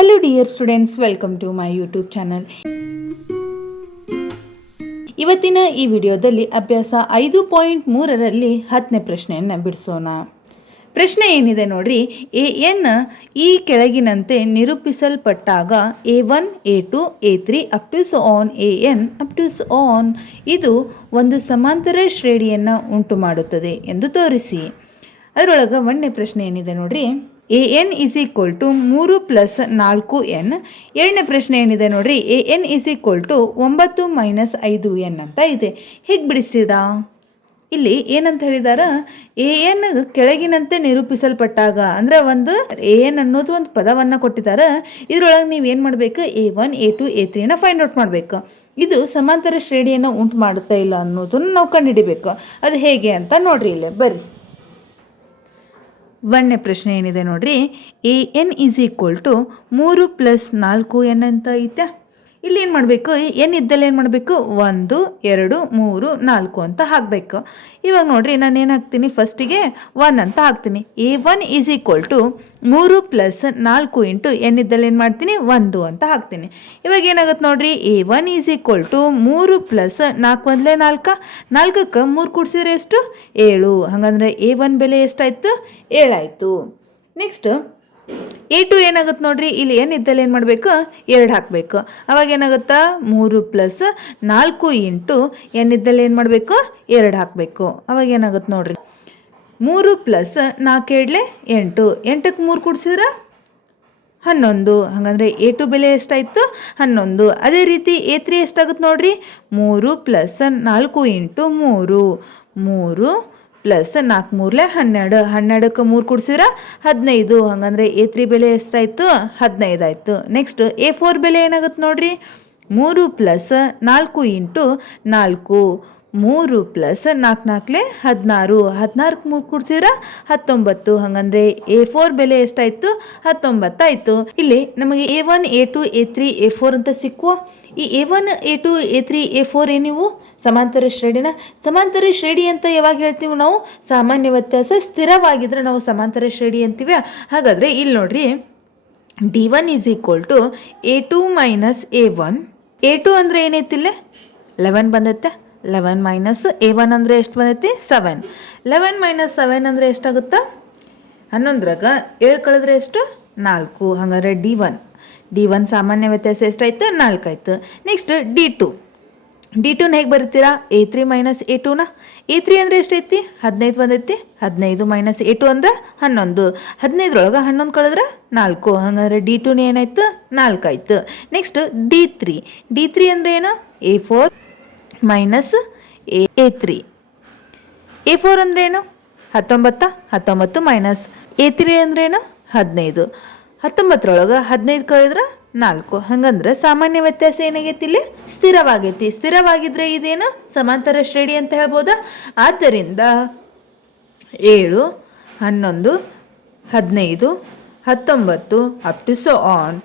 Hello dear students, welcome to my YouTube channel. ಇವತ್ತಿನ ಈ ವಿಡಿಯೋದಲ್ಲಿ ಅಭ್ಯಾಸ 5.3ರಲ್ಲಿ 10ನೇ ಪ್ರಶ್ನೆಯನ್ನು ಬಿಡಿಸೋಣ. ಪ್ರಶ್ನೆ ಏನಿದೆ ನೋಡ್ರಿ, ಎನ್ ಈ ಕೆಳಗಿನಂತೆ ನಿರೂಪಿಸಲ್ಪಟ್ಟಾಗ A1, A2, A3 up to so on AN up to so on ಇದು ಒಂದು ಸಮಾಂತರ ಶ್ರೇಣಿಯನ್ನು ಉಂಟು ಮಾಡುತ್ತದೆ ಎಂದು ತೋರಿಸಿ. ಅದರೊಳಗೆ 1ನೇ ಪ್ರಶ್ನೆ ಏನಿದೆ ನೋಡ್ರಿ, AN is equal to 3 plus 4N. 2ನೇ ಪ್ರಶ್ನೆ ಏನಿದೆ ನೋಡ್ರಿ, AN is equal to 9 minus 5N ಅಂತ ಇದೆ. ಹೇಗೆ ಬಿಡಿಸಿದ? ಇಲ್ಲಿ ಏನಂತ ಹೇಳಿದಾರ, AN ಕೆಳಗಿನಂತೆ ನಿರೂಪಿಸಲ್ಪಟ್ಟಾಗ ಅಂದರೆ ಒಂದು AN ಅನ್ನೋದು ಒಂದು ಪದವನ್ನು ಕೊಟ್ಟಿದ್ದಾರೆ. ಇದರೊಳಗೆ ನೀವು ಏನು ಮಾಡಬೇಕು, A1, A2, A3ನ ಫೈಂಡ್ ಔಟ್ ಮಾಡಬೇಕು. ಇದು ಸಮಾಂತರ ಶ್ರೇಣಿಯನ್ನು ಉಂಟು ಮಾಡುತ್ತಾ ಇಲ್ಲ ಅನ್ನೋದನ್ನು ನಾವು ಕಂಡುಹಿಡಿಬೇಕು. ಅದು ಹೇಗೆ ಅಂತ ನೋಡ್ರಿ, ಇಲ್ಲೇ ಬರ್ರಿ. 1ನೇ ಪ್ರಶ್ನೆ ಏನಿದೆ ನೋಡ್ರಿ, AN is equal to 3 plus 4N ಅಂತ ಐತೆ. ಇಲ್ಲಿ ಏನು ಮಾಡಬೇಕು, ಎನ್ ಇದ್ದಲ್ಲಿ ಏನು ಮಾಡಬೇಕು, 1, 2, 3, 4 ಅಂತ ಹಾಕಬೇಕು. ಇವಾಗ ನೋಡ್ರಿ, ನಾನು ಏನು ಹಾಕ್ತೀನಿ, ಫಸ್ಟಿಗೆ 1 ಅಂತ ಹಾಕ್ತೀನಿ. A1 is equal to 3 plus 4 into N ಇದ್ದಲ್ಲಿ ಏನು ಮಾಡ್ತೀನಿ, 1 ಅಂತ ಹಾಕ್ತೀನಿ. ಇವಾಗ ಏನಾಗುತ್ತೆ ನೋಡ್ರಿ, A1 is equal to 3 plus 4 1 4, 4ಕ್ಕೆ 3 ಕೂಡಿಸಿದ್ರೆ ಎಷ್ಟು, 7. ಹಾಗಂದ್ರೆ A1 ಬೆಲೆ ಎಷ್ಟಾಯಿತು, 7 ಆಯಿತು. ನೆಕ್ಸ್ಟ್ A2 ಏನಾಗುತ್ತೆ ನೋಡ್ರಿ, ಇಲ್ಲಿ ಏನಿದ್ದಲ್ಲಿ ಏನು ಮಾಡಬೇಕು, 2 ಹಾಕಬೇಕು. ಅವಾಗ ಏನಾಗುತ್ತಾ, 3 ಪ್ಲಸ್ 4 ಇಂಟು ಏನಿದ್ದಲ್ಲಿ ಏನು ಮಾಡಬೇಕು, 2 ಹಾಕಬೇಕು. ಅವಾಗ ಏನಾಗುತ್ತೆ ನೋಡ್ರಿ, 3 ಪ್ಲಸ್ 4 7 8, 8ಕ್ಕೆ 3 ಕೂಡಿಸಿದ್ರೆ 11. ಹಾಗಂದ್ರೆ A2 ಬೆಲೆ ಎಷ್ಟಾಯಿತು, 11. ಅದೇ ರೀತಿ A3 ಎಷ್ಟಾಗುತ್ತೆ ನೋಡ್ರಿ, 3 ಪ್ಲಸ್ 4 ಇಂಟು 3, 3 ಪ್ಲಸ್ 4 3 12, 12ಕ್ಕೆ 3 ಕೂಡಿಸಿದ್ರೆ 15. ಹಾಗಂದ್ರೆ A3 ಬೆಲೆ ಎಷ್ಟಾಯಿತು, 15 ಆಯಿತು. ನೆಕ್ಸ್ಟ್ A4 ಬೆಲೆ ಏನಾಗುತ್ತೆ ನೋಡ್ರಿ, 3 ಪ್ಲಸ್ 4 ಇಂಟು 4, 3 ಪ್ಲಸ್ 4 4 16, 16ಕ್ಕೆ 3 ಕೂಡಿಸಿದ್ರೆ 19. ಹಾಗಂದ್ರೆ A4 ಬೆಲೆ ಎಷ್ಟಾಯಿತು, 19 ಆಯಿತು. ಇಲ್ಲಿ ನಮಗೆ A1, A2, A3, A4 ಅಂತ ಸಿಕ್ಕುವ. ಈ A1, A2, A3, A4 ಏನಿವು ಸಮಾಂತರ ಶ್ರೇಣಿ ಅಂತ ಯಾವಾಗ ಹೇಳ್ತೀವಿ ನಾವು, ಸಾಮಾನ್ಯ ವ್ಯತ್ಯಾಸ ಸ್ಥಿರವಾಗಿದ್ರೆ ನಾವು ಸಮಾಂತರ ಶ್ರೇಣಿ ಅಂತೀವಿ. ಹಾಗಾದರೆ ಇಲ್ಲಿ ನೋಡ್ರಿ, D1 is equal to A2 minus A1. A2 ಅಂದರೆ ಏನೈತಿಲ್ಲ, 11 ಬಂದೈತೆ. 11 ಮೈನಸ್ A1 ಅಂದರೆ ಎಷ್ಟು ಬಂದೈತಿ, 7. 11 ಮೈನಸ್ 7 ಅಂದರೆ ಎಷ್ಟಾಗುತ್ತಾ, 11ರಾಗ 7 ಕಳೆದ್ರೆ ಎಷ್ಟು, 4. ಹಾಗಾದರೆ D1 ಸಾಮಾನ್ಯ ವ್ಯತ್ಯಾಸ ಎಷ್ಟಾಯ್ತು, 4 ಆಯಿತು. ನೆಕ್ಸ್ಟ್ D2ನ ಹೇಗೆ ಬರೀತೀರಾ, A3 ಮೈನಸ್ A2ನ. A3 ಅಂದರೆ ಎಷ್ಟೈತಿ, 15 ಬಂದೈತಿ. 15 ಮೈನಸ್ A2 ಅಂದರೆ 11. 15ರೊಳಗೆ 11 ಕಳೆದ್ರೆ 4. ಹಾಗಾದ್ರೆ D2ನ ಏನಾಯ್ತು, 4 ಆಯಿತು. ನೆಕ್ಸ್ಟ್ D3 ಅಂದರೆ ಏನು, A4 ಮೈನಸ್ A3. A4 ಅಂದ್ರೆ ಏನು, 19 ಮೈನಸ್ A3 ಅಂದ್ರೆ ಏನು, 15. 19ರೊಳಗೆ 15 ಕಳೆದ್ರೆ 4. ಹಂಗಂದ್ರೆ ಸಾಮಾನ್ಯ ವ್ಯತ್ಯಾಸ ಏನಾಗೈತಿ, ಇಲ್ಲಿ ಸ್ಥಿರವಾಗೈತಿ. ಸ್ಥಿರವಾಗಿದ್ರೆ ಇದೇನು ಸಮಾಂತರ ಶ್ರೇಣಿ ಅಂತ ಹೇಳ್ಬೋದಾ. ಆದ್ದರಿಂದ 7, 11, 15, 19 up to so on.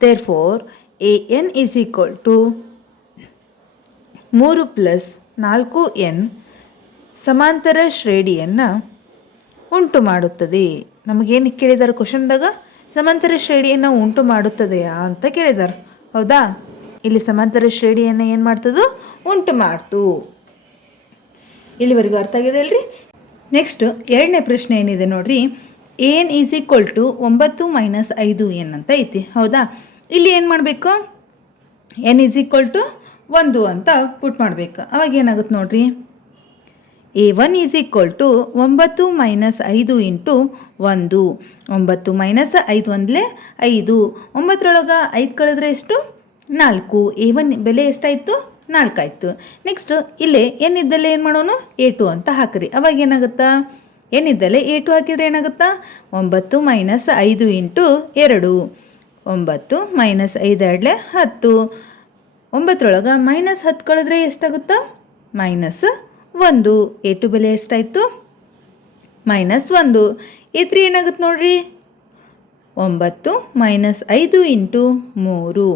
Therefore AN is equal to 3 plus 4N ಸಮಾಂತರ ಶ್ರೇಣಿಯನ್ನು ಉಂಟು ಮಾಡುತ್ತದೆ. ನಮಗೇನು ಕೇಳಿದ್ದಾರೆ ಕ್ವಶನ್ದಾಗ, ಸಮಾಂತರ ಶ್ರೇಣಿಯನ್ನು ಉಂಟು ಮಾಡುತ್ತದೆಯಾ ಅಂತ ಕೇಳಿದ್ದಾರೆ, ಹೌದಾ. ಇಲ್ಲಿ ಸಮಾಂತರ ಶ್ರೇಣಿಯನ್ನು ಏನು ಮಾಡ್ತದೋ, ಉಂಟು ಮಾಡ್ತು. ಇಲ್ಲಿವರೆಗೂ ಅರ್ಥ ಆಗಿದೆ ಅಲ್ರಿ. ನೆಕ್ಸ್ಟ್ 2ನೇ ಪ್ರಶ್ನೆ ಏನಿದೆ ನೋಡ್ರಿ, AN is equal to 9 minus 5N ಅಂತ ಐತಿ, ಹೌದಾ. ಇಲ್ಲಿ ಏನು ಮಾಡಬೇಕು, N ಈಸ್ ಈಕ್ವಲ್ ಟು 1 ಅಂತ ಪುಟ್ ಮಾಡಬೇಕು. ಅವಾಗ ಏನಾಗುತ್ತೆ ನೋಡ್ರಿ, A1 is equal to 9 minus 5 into 1. 9 minus 5 1 5. 9ರೊಳಗೆ 5 ಕಳೆದ್ರೆ ಎಷ್ಟು, 4. A1 ಬೆಲೆ ಎಷ್ಟಾಯಿತು, 4 ಆಯಿತು. ನೆಕ್ಸ್ಟ್ ಇಲ್ಲೇ ಏನಿದ್ದಲ್ಲೇ ಏನು ಮಾಡೋಣ, A2 ಅಂತ ಹಾಕಿರಿ. ಅವಾಗ ಏನಾಗುತ್ತಾ, ಏನಿದ್ದಲ್ಲೇ A2 ಹಾಕಿದ್ರೆ ಏನಾಗುತ್ತಾ, 9 ಮೈನಸ್ 5 ಇಂಟು 2. 9 ಮೈನಸ್ 5 2 10. 9ರೊಳಗೆ ಮೈನಸ್ 10 ಕಳೆದ್ರೆ ಎಷ್ಟಾಗುತ್ತಾ, ಮೈನಸ್ 1. A2 ಬೆಲೆ ಎಷ್ಟಾಯಿತು, ಮೈನಸ್ 1. A3 ಏನಾಗುತ್ತೆ ನೋಡ್ರಿ, 9 minus 5 into 3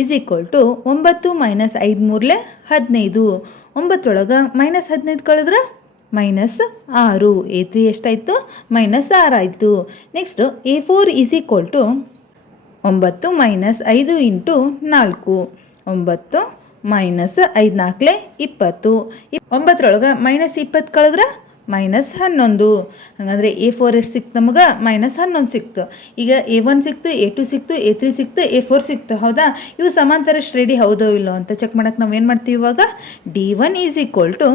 is equal to 9 minus 5 3 15. 9ರೊಳಗೆ ಮೈನಸ್ 15 ಕಳೆದ್ರೆ ಮೈನಸ್ 6. A3 ಎಷ್ಟಾಯಿತು, ಮೈನಸ್ 6 ಆಯಿತು. Next A4 is equal to 9 minus 5 into 4 9 minus 5 4 20 9 -20 ಕಳೆದ್ರೆ -11 ಹಾಗಂದ್ರೆ A4 ಎಷ್ಟು ಸಿಕ್ತು ನಮಗೆ -11 ಸಿಕ್ತು. ಈಗ A1 ಸಿಕ್ತು, A2 ಸಿಕ್ತು, A3 ಸಿಕ್ತು, A4 ಸಿಕ್ತು. ಹೌದಾ? ಇವು ಸಮಾಂತರ ಶ್ರೇಣಿ ಹೌದೋ ಇಲ್ಲೋ ಅಂತ ಚೆಕ್ ಮಾಡೋಕೆ ನಾವು ಏನು ಮಾಡ್ತೀವಿ ಇವಾಗ D1 is equal to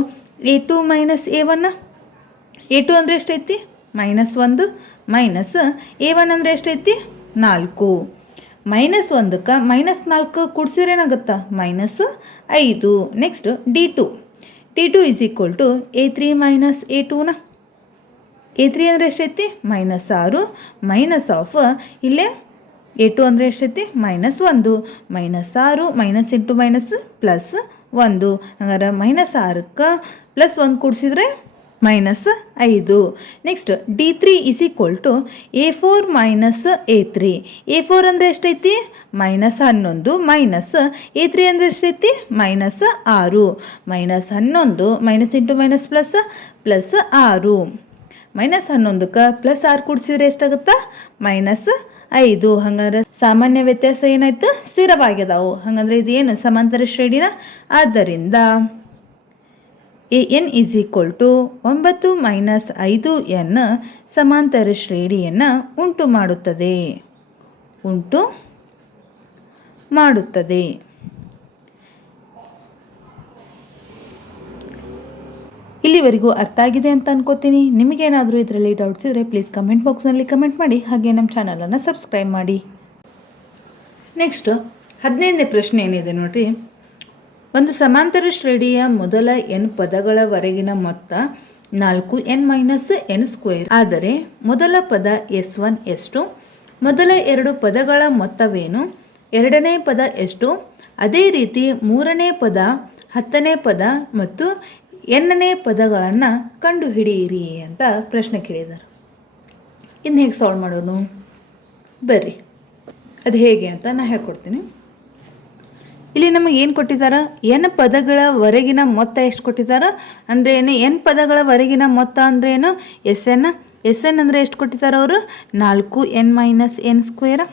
A2 minus A1. A2 ಅಂದರೆ ಎಷ್ಟೈತಿ -1 ಮೈನಸ್ A1 ಅಂದರೆ ಎಷ್ಟೈತಿ 4 -1ಕ್ಕೆ -4 ಕೂಡಿಸಿದ್ರೆ ಏನಾಗುತ್ತಾ -5. Next D2 is equal to A3 minus A2ನ A3 ಅಂದರೆ ಎಷ್ಟೈತಿ -6 ಮೈನಸ್ ಆಫ್ ಇಲ್ಲೇ A2 ಅಂದರೆ ಎಷ್ಟೈತಿ -1 -6 ಮೈನಸ್ ಇಂಟು ಮೈನಸ್ +1 ಹಾಗಾದ್ರೆ -6ಕ್ಕೆ +1 ಕೂಡಿಸಿದ್ರೆ -5. Next D3 is equal to A4 minus A3 A4 ಅಂದರೆ ಎಷ್ಟೈತಿ -11 ಮೈನಸ್ A3 ಅಂದರೆ ಎಷ್ಟೈತಿ -6 -11 ಮೈನಸ್ ಇಂಟು ಮೈನಸ್ +6 -11ಕ್ಕೆ +6 ಕೂಡಿಸಿದ್ರೆ ಎಷ್ಟಾಗುತ್ತಾ -5. ಹಂಗಾದ್ರೆ ಸಾಮಾನ್ಯ ವ್ಯತ್ಯಾಸ ಏನಾಯ್ತು ಸ್ಥಿರವಾಗ್ಯದಾವು. ಹಾಗಂದ್ರೆ ಇದು ಏನು ಸಮಾಂತರ ಶ್ರೇಣಿನ. ಆದ್ದರಿಂದ AN is equal to 9 minus 5N ಸಮಾಂತರ ಶ್ರೇಣಿಯನ್ನು ಉಂಟು ಮಾಡುತ್ತದೆ. ಇಲ್ಲಿವರೆಗೂ ಅರ್ಥ ಆಗಿದೆ ಅಂತ ಅನ್ಕೋತೀನಿ. ನಿಮಗೇನಾದರೂ ಇದರಲ್ಲಿ ಡೌಟ್ಸ್ ಇದ್ದರೆ ಪ್ಲೀಸ್ ಕಮೆಂಟ್ ಬಾಕ್ಸ್ನಲ್ಲಿ ಕಮೆಂಟ್ ಮಾಡಿ. ಹಾಗೆ ನಮ್ಮ ಚಾನಲನ್ನು ಸಬ್ಸ್ಕ್ರೈಬ್ ಮಾಡಿ. ನೆಕ್ಸ್ಟ್ 15ನೇ ಪ್ರಶ್ನೆ ಏನಿದೆ ನೋಡಿ. ಒಂದು ಸಮಾಂತರ ಶ್ರೇಣಿಯ ಮೊದಲ n ಪದಗಳವರೆಗಿನ ಮೊತ್ತ 4n ಮೈನಸ್ n². ಆದರೆ ಮೊದಲ ಪದ S1 ಎಷ್ಟು? ಮೊದಲ 2 ಪದಗಳ ಮೊತ್ತವೇನು? ಎರಡನೇ ಪದ ಎಷ್ಟು? ಅದೇ ರೀತಿ ಮೂರನೇ ಪದ, 10ನೇ ಪದ ಮತ್ತು nನೇ ಪದಗಳನ್ನು ಕಂಡುಹಿಡಿಯಿರಿ ಅಂತ ಪ್ರಶ್ನೆ ಕೇಳಿದ್ದಾರೆ. ಇನ್ನು ಹೇಗೆ ಸಾಲ್ವ್ ಮಾಡೋನು ಬರ್ರಿ, ಅದು ಹೇಗೆ ಅಂತ ನಾನು ಹೇಳ್ಕೊಡ್ತೀನಿ. ಇಲ್ಲಿ ನಮಗೆ ಏನು ಕೊಟ್ಟಿದ್ದಾರೆ n ಪದಗಳವರೆಗಿನ ಮೊತ್ತ ಎಷ್ಟು ಕೊಟ್ಟಿದ್ದಾರೆ ಅಂದರೆ ಏನು n ಪದಗಳವರೆಗಿನ ಮೊತ್ತ ಅಂದ್ರೆ ಏನು ಎಸ್ ಎನ್ ಅಂದರೆ ಎಷ್ಟು ಕೊಟ್ಟಿದ್ದಾರೆ ಅವರು 4n ಮೈನಸ್ n².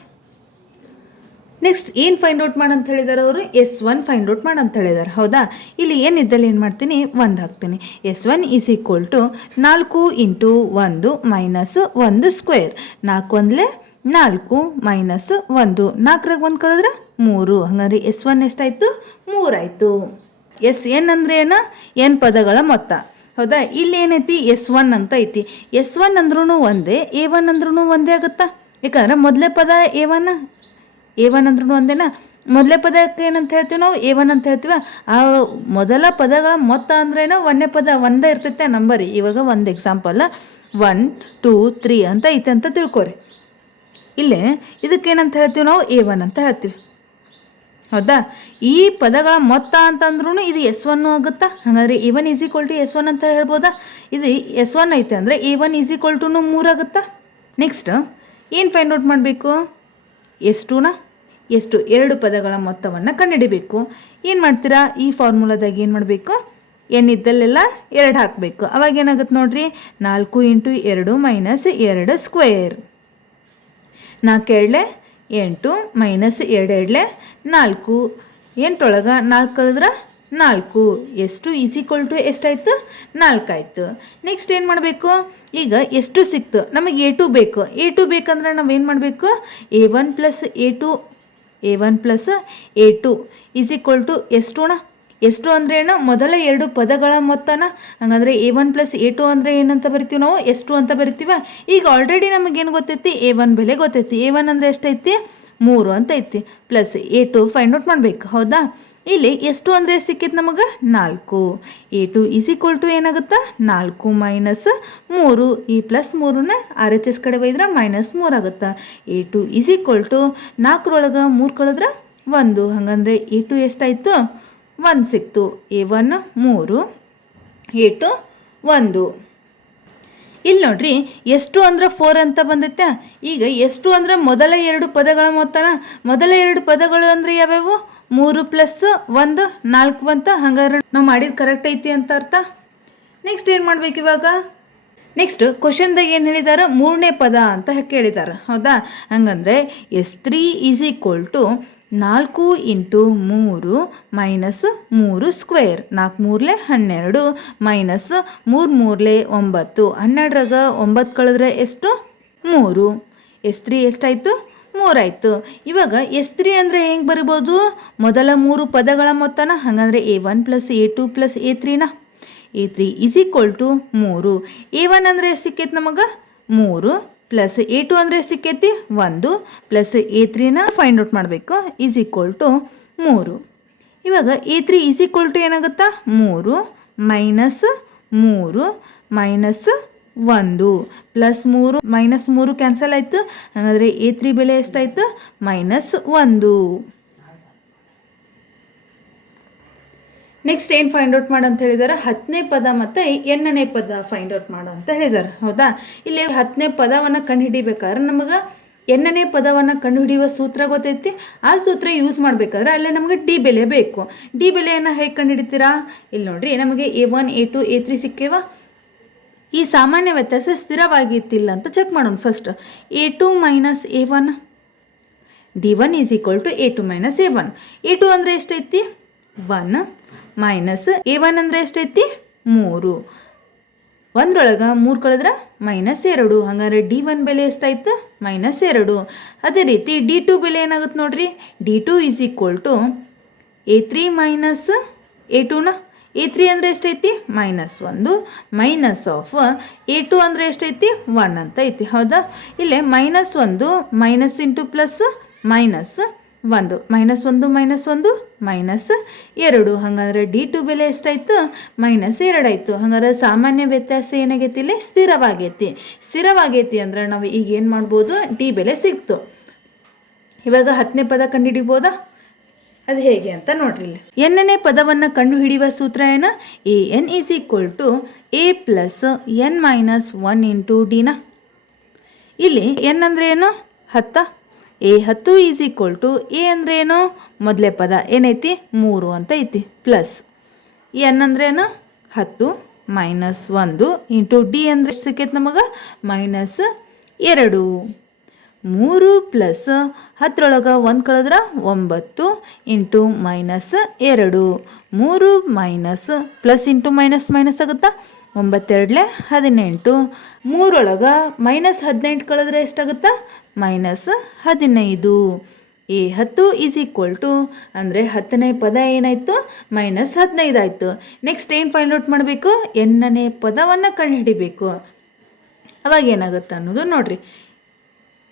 ನೆಕ್ಸ್ಟ್ ಏನು ಫೈಂಡ್ ಔಟ್ ಮಾಡಂತ ಹೇಳಿದ್ದಾರೆ ಅವರು S1 ಫೈಂಡ್ ಔಟ್ ಮಾಡಂತ ಹೇಳಿದ್ದಾರೆ. ಹೌದಾ? ಇಲ್ಲಿ ಏನಿದ್ದಲ್ಲಿ ಏನು ಮಾಡ್ತೀನಿ 1 ಹಾಕ್ತೀನಿ. S1 is equal to 4 into 1 minus 1². 4 1 4 minus 1 4 1 ಕಳೆದ್ರೆ 3. ಹಾಗಾದ್ರೆ S1 ಎಷ್ಟಾಯಿತು 3 ಆಯಿತು. SN ಅಂದರೆ ಏನು n ಪದಗಳ ಮೊತ್ತ. ಹೌದಾ? ಇಲ್ಲಿ ಏನೈತಿ S1 ಅಂತ ಐತಿ. S1 ಅಂದ್ರೂ ಒಂದೇ, A1 ಅಂದ್ರೂ ಒಂದೇ ಆಗುತ್ತಾ? ಯಾಕಂದ್ರೆ ಮೊದಲೇ ಪದ A1 ಅಂದ್ರೂ ಒಂದೇನಾ. ಮೊದಲೇ ಪದಕ್ಕೆ ಏನಂತ ಹೇಳ್ತೀವಿ ನಾವು A1 ಅಂತ ಹೇಳ್ತೀವ. ಆ ಮೊದಲ ಪದಗಳ ಮೊತ್ತ ಅಂದ್ರೇನು ಒಂದೇ ಪದ ಒಂದೇ ಇರ್ತೈತೆ ನಂಬರಿ. ಇವಾಗ ಒಂದು ಎಕ್ಸಾಂಪಲ್ 1 2 3 ಅಂತ ಐತೆ ಅಂತ ತಿಳ್ಕೊರಿ. ಇಲ್ಲೇ ಇದಕ್ಕೇನಂತ ಹೇಳ್ತೀವಿ ನಾವು A1 ಅಂತ ಹೇಳ್ತೀವಿ. ಹೌದಾ? ಈ ಪದಗಳ ಮೊತ್ತ ಅಂತಂದ್ರೂ ಇದು S1 ಆಗುತ್ತಾ? ಹಾಗಾದರೆ A1 is equal to S1 ಅಂತ ಹೇಳ್ಬೋದಾ? ಇದು S1 ಐತೆ ಅಂದರೆ A1 ಈಸ್ ಈಕ್ವಲ್ ಟು 3 ಆಗುತ್ತಾ? ನೆಕ್ಸ್ಟ್ ಏನು ಫೈಂಡ್ ಔಟ್ ಮಾಡಬೇಕು? ಎಷ್ಟು 2 ಪದಗಳ ಮೊತ್ತವನ್ನು ಕಂಡುಹಿಡಿಬೇಕು. ಏನು ಮಾಡ್ತೀರಾ? ಈ ಫಾರ್ಮುಲಾದಾಗ ಏನು ಮಾಡಬೇಕು? ಏನಿದ್ದಲ್ಲೆಲ್ಲ 2 ಹಾಕಬೇಕು. ಅವಾಗ ಏನಾಗುತ್ತೆ ನೋಡ್ರಿ 4 ಇಂಟು 2 ಮೈನಸ್ 2². 4 2 8 ಮೈನಸ್ 2 2 4. 8 4 ಕಳೆದ್ರೆ 4. ಎಷ್ಟು ಈಸ್ ಈಕ್ವಲ್ ಟು ಎಷ್ಟಾಯಿತು 4 ಆಯಿತು. ನೆಕ್ಸ್ಟ್ ಏನು ಮಾಡಬೇಕು? ಈಗ ಎಷ್ಟು ಸಿಕ್ತು ನಮಗೆ A2 ಬೇಕು. A2 ಬೇಕಂದ್ರೆ ನಾವು ಏನು ಮಾಡಬೇಕು? A1 plus A2 is equal to ಎಷ್ಟು ಅಂದ್ರೆ ಏನು ಮೊದಲ 2 ಪದಗಳ ಮೊತ್ತನ. ಹಾಗಾದರೆ A1 ಪ್ಲಸ್ A2 ಅಂದರೆ ಏನಂತ ಬರಿತೀವಿ ನಾವು ಎಷ್ಟು ಅಂತ ಬರಿತೀವ. ಈಗ ಆಲ್ರೆಡಿ ನಮಗೇನು ಗೊತ್ತೈತಿ A1 ಬೆಲೆ ಗೊತ್ತೈತಿ. A1 ಅಂದರೆ ಎಷ್ಟೈತಿ 3 ಅಂತ ಐತಿ. ಪ್ಲಸ್ A2 ಫೈಂಡ್ ಔಟ್ ಮಾಡಬೇಕು. ಹೌದಾ? ಇಲ್ಲಿ ಎಷ್ಟು ಅಂದರೆ ಸಿಕ್ಕಿತ್ತು ನಮಗೆ 4. A2 ಈಸ್ ಈಕ್ವಲ್ ಟು ಏನಾಗುತ್ತಾ 4 ಮೈನಸ್ 3. ಈ ಪ್ಲಸ್ 3ನ RHS ಕಡೆ ಒಯ್ದ್ರೆ -3 ಆಗುತ್ತಾ. A2 ಈಸ್ ಈಕ್ವಲ್ ಟು 4 3 ಕಳೆದ್ರೆ 1. ಹಾಗಂದ್ರೆ A2 ಎಷ್ಟಾಯಿತು 1 ಸಿಕ್ತು. A1 3 A2 1. ಇಲ್ಲಿ ನೋಡ್ರಿ ಎಷ್ಟು ಅಂದ್ರೆ 4 ಅಂತ ಬಂದೈತೆ. ಈಗ ಎಷ್ಟು ಅಂದ್ರೆ ಮೊದಲ 2 ಪದಗಳ ಮೊತ್ತನ. ಮೊದಲ 2 ಪದಗಳು ಅಂದರೆ ಯಾವ್ಯಾವು 3 ಪ್ಲಸ್ 1 4 ಬಂತ. ಹಂಗಾದ್ರೆ ನಾವು ಮಾಡಿದ್ದು ಕರೆಕ್ಟ್ ಐತಿ ಅಂತ ಅರ್ಥ. ನೆಕ್ಸ್ಟ್ ಏನು ಮಾಡ್ಬೇಕು? ಇವಾಗ ನೆಕ್ಸ್ಟ್ ಕ್ವಶನ್ದಾಗ ಏನು ಹೇಳಿದ್ದಾರೆ, ಮೂರನೇ ಪದ ಅಂತ ಕೇಳಿದ್ದಾರೆ. ಹೌದಾ? ಹಂಗಂದರೆ S3 is equal to 4 into 3 minus 3 square. 4 ಮೂರಲೆ 12 ಮೈನಸ್ 3 ಮೂರಲೆ 9. 12ರಾಗ 9 ಕಳೆದ್ರೆ ಎಷ್ಟು? 3. S3 ಎಷ್ಟಾಯಿತು? 3 ಆಯಿತು. ಇವಾಗ S3 ಅಂದರೆ ಹೆಂಗೆ ಬರಿಬೋದು? ಮೊದಲ 3 ಪದಗಳ ಮೊತ್ತನ. ಹಾಗಂದರೆ A1 ಪ್ಲಸ್ A2 ಪ್ಲಸ್ A3ನ. A3 is equal to 3. A1 ಅಂದರೆ ಎಷ್ಟು ಸಿಕ್ಕೈತಿ ನಮಗೆ? 3 ಪ್ಲಸ್ A2 ಅಂದರೆ ಎಷ್ಟು ಸಿಕ್ಕೈತಿ? 1 ಪ್ಲಸ್ A3ನ ಫೈಂಡ್ ಔಟ್ ಮಾಡಬೇಕು. Is equal to 3. ಇವಾಗ A3 ಈಸ್ ಈಕ್ವಲ್ ಟು ಏನಾಗುತ್ತಾ? 3 minus 3 minus 1 plus 3 minus 3 cancel ಆಯಿತು. ಹಾಗಾದರೆ A3 ಬೆಲೆ ಎಷ್ಟಾಯಿತು? ಮೈನಸ್ 1. ನೆಕ್ಸ್ಟ್ ಏನು ಫೈಂಡ್ ಔಟ್ ಮಾಡು ಅಂತ ಹೇಳಿದ್ದಾರೆ? 10ನೇ ಪದ ಮತ್ತು 8ನೇ ಪದ ಫೈಂಡ್ ಔಟ್ ಮಾಡು ಅಂತ ಹೇಳಿದ್ದಾರೆ. ಹೌದಾ? ಇಲ್ಲಿ 10ನೇ ಪದವನ್ನು ಕಂಡುಹಿಡಿಬೇಕಾದ್ರೆ ನಮಗೆ 8ನೇ ಪದವನ್ನು ಕಂಡುಹಿಡಿಯುವ ಸೂತ್ರ ಗೊತ್ತೈತಿ. ಆ ಸೂತ್ರ ಯೂಸ್ ಮಾಡಬೇಕಾದ್ರೆ ಅಲ್ಲೇ ನಮಗೆ ಡಿ ಬೆಲೆ ಬೇಕು. ಡಿ ಬೆಲೆಯನ್ನು ಹೇಗೆ ಕಂಡುಹಿಡಿತೀರಾ? ಇಲ್ಲಿ ನೋಡಿರಿ, ನಮಗೆ A1 A2 A3 ಸಿಕ್ಕೇವ. ಈ ಸಾಮಾನ್ಯ ವ್ಯತ್ಯಾಸ ಸ್ಥಿರವಾಗಿತ್ತಿಲ್ಲ ಅಂತ ಚೆಕ್ ಮಾಡೋಣ. First A2 minus A1, D1 is equal to A2 minus A1. A2 ಅಂದರೆ ಎಷ್ಟೈತಿ? 1 ಮೈನಸ್ A1 ಅಂದರೆ ಎಷ್ಟೈತಿ? 3. 1ರೊಳಗೆ 3 ಕಳೆದ್ರೆ ಮೈನಸ್ 2. ಹಾಗಾದ್ರೆ D1 ಬೆಲೆ ಎಷ್ಟಾಯ್ತು? ಮೈನಸ್ 2. ಅದೇ ರೀತಿ D2 ಬೆಲೆ ಏನಾಗುತ್ತೆ ನೋಡ್ರಿ. D2 is equal to A3 minus A2ನ. A3 ಅಂದರೆ ಎಷ್ಟೈತಿ? ಮೈನಸ್ 1 ಮೈನಸ್ ಆಫ್ A2 ಅಂದರೆ ಎಷ್ಟೈತಿ? 1 ಅಂತ ಐತಿ. ಹೌದಾ? ಇಲ್ಲೇ minus 1 minus into plus minus 1 minus 1 minus 1 minus 2. ಹಾಗಾದ್ರೆ D2 ಬೆಲೆ ಎಷ್ಟಾಯಿತು? ಮೈನಸ್ 2 ಆಯಿತು. ಹಾಗಾದ್ರೆ ಸಾಮಾನ್ಯ ವ್ಯತ್ಯಾಸ ಏನಾಗೈತಿ? ಇಲ್ಲಿ ಸ್ಥಿರವಾಗೈತಿ. ಸ್ಥಿರವಾಗೈತಿ ಅಂದ್ರೆ ನಾವು ಈಗ ಏನು ಮಾಡ್ಬೋದು? ಡಿ ಬೆಲೆ ಸಿಕ್ತು. ಇವಾಗ 10ನೇ ಪದ ಕಂಡುಹಿಡಿಬೋದಾ? ಅದು ಹೇಗೆ ಅಂತ ನೋಡ್ರಿ. ಇಲ್ಲಿ 8ನೇ ಪದವನ್ನು ಕಂಡುಹಿಡಿಯುವ ಸೂತ್ರ ಏನು? AN is equal to A plus N minus 1 into ಡಿನ. ಇಲ್ಲಿ ಎನ್ ಅಂದರೆ ಏನು? 10. A10 is equal to A ಅಂದರೆ ಏನು? ಮೊದಲೇ ಪದ ಏನೈತಿ? 3 ಅಂತ ಐತಿ. ಪ್ಲಸ್ ಎನ್ ಅಂದ್ರೆ ಏನು? 10 ಮೈನಸ್ 1 ಇಂಟು ಡಿ ಅಂದರೆ ಎಷ್ಟು ಸಿಕ್ಕೈತೆ ನಮಗೆ? ಮೈನಸ್ 2. 3 ಪ್ಲಸ್ 10ರೊಳಗೆ 1 ಕಳೆದ್ರೆ 9 into minus 2. 3 minus plus into minus minus ಆಗುತ್ತಾ? 9 18. 3ರೊಳಗೆ ಮೈನಸ್ 18 ಕಳೆದ್ರೆ ಎಷ್ಟಾಗುತ್ತಾ? Minus 15. A10 is equal to ಅಂದರೆ 10ನೇ ಪದ ಏನಾಯಿತು? ಮೈನಸ್ 15 ಆಯಿತು. ನೆಕ್ಸ್ಟ್ ಏನು ಫೈಂಡ್ ಔಟ್ ಮಾಡಬೇಕು? 8ನೇ ಪದವನ್ನು ಕಂಡುಹಿಡಿಬೇಕು. ಅವಾಗ ಏನಾಗುತ್ತೆ ಅನ್ನೋದು ನೋಡಿರಿ.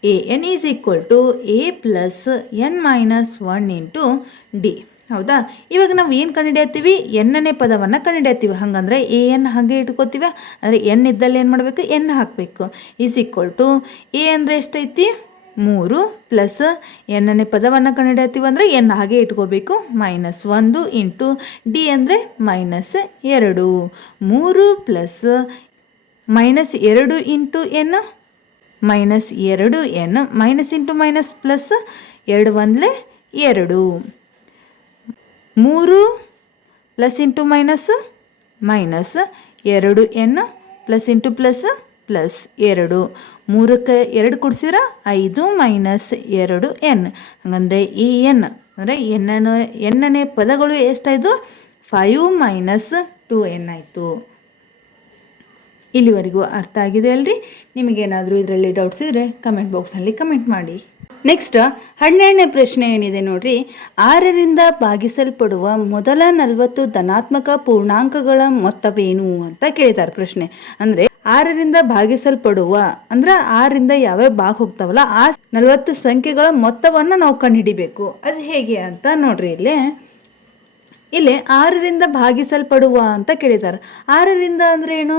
AN is equal to A plus N minus 1 into D. ಹೌದಾ? ಇವಾಗ ನಾವು ಏನು ಕಂಡುಹಿಡಿಯತ್ತೀವಿ? 8ನೇ ಪದವನ್ನು ಕಂಡುಹಿಡಿಯತ್ತೀವಿ. ಹಾಗಂದ್ರೆ AN ಹಾಗೆ ಇಟ್ಕೋತೀವಿ. ಅಂದರೆ ಎನ್ ಇದ್ದಲ್ಲಿ ಏನು ಮಾಡಬೇಕು? ಎನ್ ಹಾಕಬೇಕು. ಈಸ್ ಈಕ್ವಲ್ ಟು ಎ ಅಂದರೆ ಎಷ್ಟೈತಿ? 3 ಪ್ಲಸ್ 8ನೇ ಪದವನ್ನು ಕಂಡುಹಿಡಿಯತ್ತೀವಿ ಅಂದರೆ ಎನ್ ಹಾಗೆ ಇಟ್ಕೋಬೇಕು. ಮೈನಸ್ 1 ಇಂಟು ಡಿ ಅಂದರೆ minus 2. 3 plus minus 2 into N minus 2 N minus into minus plus 2 1 2. 3 plus into minus minus 2 N plus into plus plus 2. 3ಕ್ಕೆ 2 ಕೊಡ್ಸಿರ 5 ಮೈನಸ್ 2 ಎನ್. ಹಾಗಂದರೆ ಈ ಎನ್ ಅಂದರೆ ಎಣ್ಣನೇ ಪದಗಳು ಎಷ್ಟಾಯಿತು? 5 ಮೈನಸ್ 2 ಎನ್ ಆಯಿತು. ಇಲ್ಲಿವರೆಗೂ ಅರ್ಥ ಆಗಿದೆ ಅಲ್ರಿ? ನಿಮಗೇನಾದರೂ ಇದರಲ್ಲಿ ಡೌಟ್ಸ್ ಇದ್ದರೆ ಕಮೆಂಟ್ ಬಾಕ್ಸ್ನಲ್ಲಿ ಕಮೆಂಟ್ ಮಾಡಿ. ನೆಕ್ಸ್ಟ್ 12ನೇ ಪ್ರಶ್ನೆ ಏನಿದೆ ನೋಡ್ರಿ. 6ರಿಂದ ಭಾಗಿಸಲ್ಪಡುವ ಮೊದಲ 40 ಧನಾತ್ಮಕ ಪೂರ್ಣಾಂಕಗಳ ಮೊತ್ತವೇನು ಅಂತ ಕೇಳಿದ್ದಾರೆ ಪ್ರಶ್ನೆ. ಅಂದರೆ 6ರಿಂದ ಭಾಗಿಸಲ್ಪಡುವ ಅಂದ್ರೆ 6ರಿಂದ ಯಾವ್ಯಾವ ಭಾಗ ಹೋಗ್ತಾವಲ್ಲ ಆ 40 ಸಂಖ್ಯೆಗಳ ಮೊತ್ತವನ್ನು ನಾವು ಕಂಡುಹಿಡಿಬೇಕು. ಅದು ಹೇಗೆ ಅಂತ ನೋಡ್ರಿ. ಇಲ್ಲಿ 6ರಿಂದ ಭಾಗಿಸಲ್ಪಡುವ ಅಂತ ಕೇಳಿದ್ದಾರೆ. 6ರಿಂದ ಅಂದರೆ ಏನು?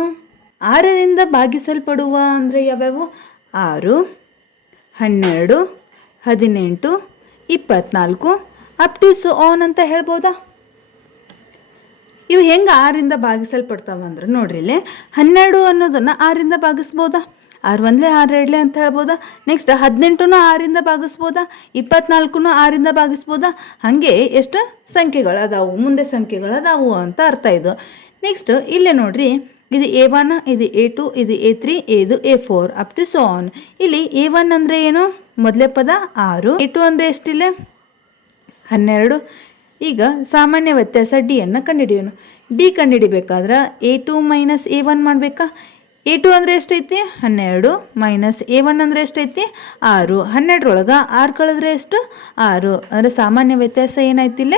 6ರಿಂದ ಭಾಗಿಸಲ್ಪಡುವ ಅಂದರೆ ಯಾವ್ಯಾವು? 6, 12, 18, 24 ಅಪ್ ಟು ಸೊ ಆನ್ ಅಂತ ಹೇಳ್ಬೋದಾ? ಇವು ಹೆಂಗೆ 6ರಿಂದ ಭಾಗಿಸಲ್ಪಡ್ತಾವ ಅಂದ್ರೆ ನೋಡ್ರಿ. 12 ಅನ್ನೋದನ್ನು 6ರಿಂದ ಭಾಗಿಸ್ಬೋದಾ? 6 1 6 2 ಅಂತ ಹೇಳ್ಬೋದಾ? ನೆಕ್ಸ್ಟ್ 18 6ರಿಂದ ಭಾಗಿಸ್ಬೋದಾ? 24 6ರಿಂದ ಭಾಗಿಸ್ಬೋದಾ? ಹಾಗೆ ಎಷ್ಟು ಸಂಖ್ಯೆಗಳು ಅದಾವು, ಮುಂದೆ ಸಂಖ್ಯೆಗಳು ಅದಾವು ಅಂತ ಅರ್ಥ ಇದು. ನೆಕ್ಸ್ಟ್ ಇಲ್ಲೇ ನೋಡ್ರಿ, ಇದು A1, ಇದು A2, ಇದು A3, ಇದು A4 up to so on. ಇಲ್ಲಿ A1 ಅಂದರೆ ಏನು? ಮೊದಲೇ ಪದ 6, A2 ಅಂದರೆ ಎಷ್ಟಿಲ್ಲ? 12. ಈಗ ಸಾಮಾನ್ಯ ವ್ಯತ್ಯಾಸ ಡಿಯನ್ನು ಕಂಡುಹಿಡಿಯೋಣ. ಡಿ ಕಂಡುಹಿಡಿಬೇಕಾದ್ರೆ A2 ಮೈನಸ್ A1 ಮಾಡಬೇಕಾ? A2 ಅಂದರೆ ಎಷ್ಟೈತಿ? 12 ಮೈನಸ್ A1 ಅಂದರೆ ಎಷ್ಟೈತಿ? 6. 12 6 ಕಳೆದ್ರೆ ಎಷ್ಟು? 6. ಅಂದರೆ ಸಾಮಾನ್ಯ ವ್ಯತ್ಯಾಸ ಏನಾಯ್ತಿಲ್ಲ?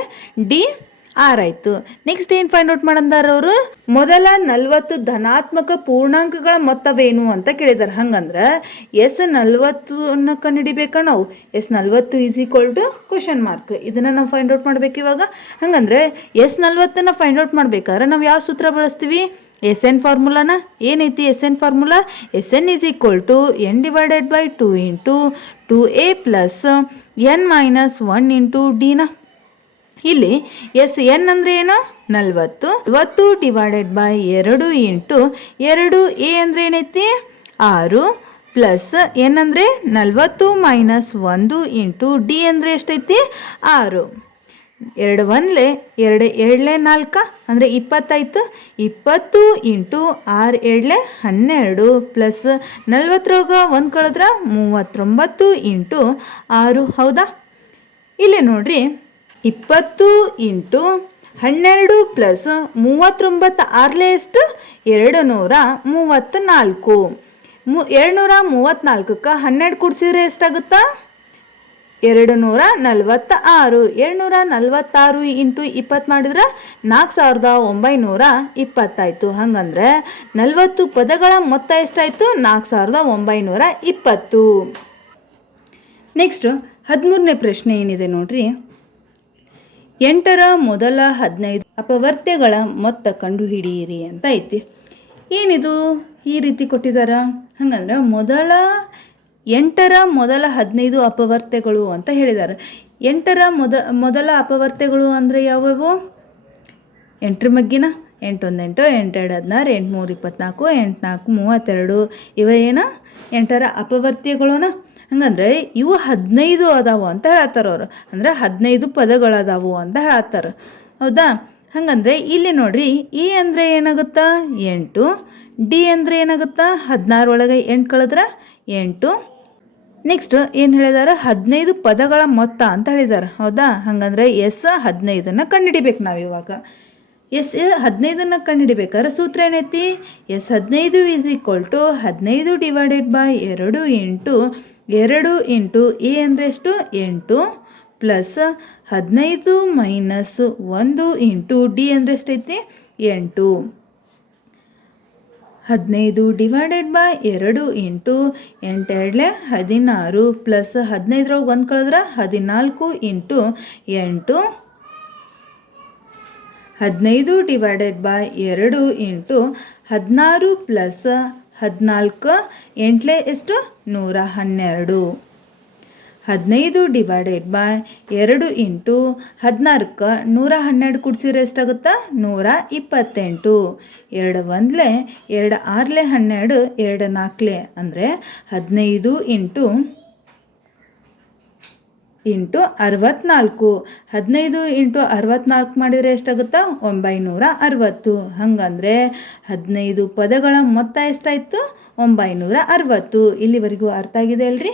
ಡಿ 6 ಆಯಿತು. ನೆಕ್ಸ್ಟ್ ಏನು ಫೈಂಡ್ ಔಟ್ ಮಾಡಂದಾರ ಅವರು? ಮೊದಲ 40 ಧನಾತ್ಮಕ ಪೂರ್ಣಾಂಕಗಳ ಮೊತ್ತವೇನು ಅಂತ ಕೇಳಿದಾರೆ. ಹಂಗಂದ್ರೆ S40 ಕಂಡುಹಿಡಿಬೇಕಾ ನಾವು? S40 is equal to question mark. ಇದನ್ನು ನಾವು ಫೈಂಡ್ ಔಟ್ ಮಾಡ್ಬೇಕು ಇವಾಗ. ಹಂಗಂದ್ರೆ S40 ಫೈಂಡ್ ಔಟ್ ಮಾಡ್ಬೇಕಾದ್ರೆ ನಾವು ಯಾವ ಸೂತ್ರ ಬಳಸ್ತೀವಿ? SN ಫಾರ್ಮುಲಾನ. ಏನೈತಿ SN formula? SN is equal to N divided by 2 into 2A plus N minus 1 into ಡಿನ. ಇಲ್ಲಿ SN ಅಂದರೆ ಏನು? 40 ಡಿವೈಡೆಡ್ ಬೈ 2 ಇಂಟು 2A ಅಂದರೆ ಏನೈತಿ? 6 ಪ್ಲಸ್ N ಅಂದರೆ 40 ಮೈನಸ್ 1 ಇಂಟು ಡಿ ಅಂದರೆ ಎಷ್ಟೈತಿ? 6. 2 1 2 7 4 ಅಂದರೆ 20 ಆಯಿತು. 20 ಇಂಟು 6 7 12 ಪ್ಲಸ್ 40 1 ಕಳೆದ್ರೆ 39 ಇಂಟು 6. ಹೌದಾ? ಇಲ್ಲೇ ನೋಡ್ರಿ, 20 ಇಂಟು 12 ಪ್ಲಸ್ 39 6 ಎಷ್ಟು? 234. 234ಕ್ಕೆ 12 ಕೂಡಿಸಿದ್ರೆ ಎಷ್ಟಾಗುತ್ತಾ? 246. 246 ಇಂಟು 20 ಮಾಡಿದ್ರೆ 4920 ಆಯಿತು. ಹಾಗಂದ್ರೆ 40 ಪದಗಳ ಮೊತ್ತ ಎಷ್ಟಾಯಿತು? 4920. ನೆಕ್ಸ್ಟ್ 13ನೇ ಪ್ರಶ್ನೆ ಏನಿದೆ ನೋಡ್ರಿ. 8ರ ಮೊದಲ 15 ಅಪವರ್ತ್ಯಗಳ ಮೊತ್ತ ಕಂಡುಹಿಡಿಯಿರಿ ಅಂತ ಐತಿ. ಏನಿದು ಈ ರೀತಿ ಕೊಟ್ಟಿದಾರ? ಹಂಗಂದ್ರೆ 8ರ ಮೊದಲ 15 ಅಪವರ್ತ್ಯಗಳು ಅಂತ ಹೇಳಿದ್ದಾರೆ. 8ರ ಮೊದಲ ಅಪವರ್ತ್ಯಗಳು ಅಂದರೆ ಯಾವುವು? 8ರ ಮಗ್ಗಿನ 8 1 8, 8 2 16, 8 3 24, 8 4 32 ಇವ ಏನು? 8ರ ಅಪವರ್ತ್ಯಗಳೂನ. ಹಂಗಂದ್ರೆ ಇವು 15 ಅದಾವು ಅಂತ ಹೇಳತ್ತಾರ ಅವರು. ಅಂದ್ರೆ 15 ಪದಗಳದಾವು ಅಂತ ಹೇಳತ್ತಾರ. ಹೌದಾ? ಹಾಗಂದ್ರೆ ಇಲ್ಲಿ ನೋಡ್ರಿ, ಎ ಅಂದರೆ ಏನಾಗುತ್ತಾ? 8. ಡಿ ಅಂದರೆ ಏನಾಗುತ್ತಾ? 16 ಒಳಗೆ 8 ಕಳೆದ್ರೆ 8. ನೆಕ್ಸ್ಟ್ ಏನು ಹೇಳಿದಾರೆ? 15 ಪದಗಳ ಮೊತ್ತ ಅಂತ ಹೇಳಿದ್ದಾರೆ. ಹೌದಾ? ಹಾಗಂದ್ರೆ S15 ಕಂಡುಹಿಡಿಬೇಕು ನಾವು ಇವಾಗ. S15 ಕಂಡುಹಿಡಿಬೇಕಾದ್ರೆ ಸೂತ್ರ ಏನೈತಿ? S15 is equal to 15 divided by 2 into 2 into A ಅಂದರೆ ಎಷ್ಟು? 8 ಪ್ಲಸ್ 15 ಮೈನಸ್ 1 ಇಂಟು ಡಿ ಅಂದರೆ ಎಷ್ಟೈತಿ? 8. 15 ಡಿವೈಡೆಡ್ ಬೈ 2 ಇಂಟು 8 2 16 ಪ್ಲಸ್ 15 1 ಕಳೆದ್ರೆ 14 into 8. 15 divided by 2 into 16 plus 14 8 ಎಷ್ಟು? 112. 15 ಡಿವೈಡೆಡ್ ಬೈ 2 ಇಂಟು 16ಕ್ಕೆ 112 ಕೂಡಿಸಿದ್ರೆ ಎಷ್ಟಾಗುತ್ತಾ? 128. 2 1 2 6 12 2 4 ಅಂದರೆ 15 ಇಂಟು 64. 15 ಇಂಟು 64 ಮಾಡಿದರೆ ಎಷ್ಟಾಗುತ್ತಾ? 960. ಹಾಗಂದ್ರೆ 15 ಪದಗಳ ಮೊತ್ತ ಎಷ್ಟಾಯಿತು? 960. ಇಲ್ಲಿವರೆಗೂ ಅರ್ಥ ಆಗಿದೆ ಅಲ್ರಿ?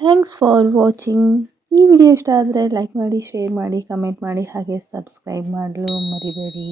Thanks for watching. ಈ ವಿಡಿಯೋ ಇಷ್ಟ ಆದರೆ ಲೈಕ್ ಮಾಡಿ, ಶೇರ್ ಮಾಡಿ, ಕಮೆಂಟ್ ಮಾಡಿ, ಹಾಗೆ ಸಬ್ಸ್ಕ್ರೈಬ್ ಮಾಡಲು ಮರಿಬೇಡಿ.